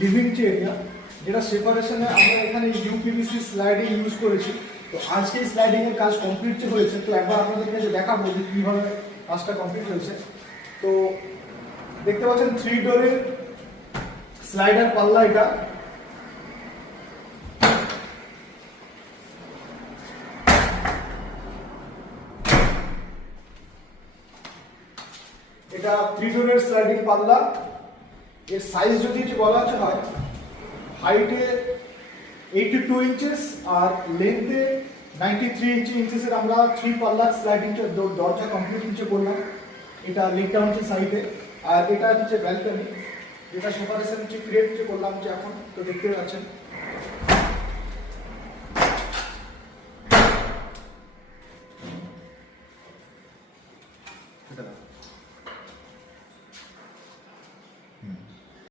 Living area, যেটা সেপারেশনে আমরা এখানে ইউপিভিসি স্লাইডিং ইউজ করেছি। তো আজকে স্লাইডিং এর কাজ কমপ্লিট হয়েছে, তো একবার আপনাদেরকে দেখাবো যে কীভাবে কাজটা কমপ্লিট হয়েছে। তো দেখতে পাচ্ছেন 3 ডোরের স্লাইডার পাল্লা এটা। এটা 3 ডোরের স্লাইডিং পাল্লা। এর সাইজ যদি বলা হয়, হাইটে 82 ইঞ্চেস আর লেন্থে 93 ইঞ্চেসের আমরা 3 পাল্লা স্লাইডিং দরজা কমপ্লিট করলাম। এটা লিকটা হচ্ছে সাইডে, আর এটা হচ্ছে ব্যালকনি, যেটা সেপারেশন ক্রিয়েট করলাম এখন। তো দেখতে পাচ্ছেন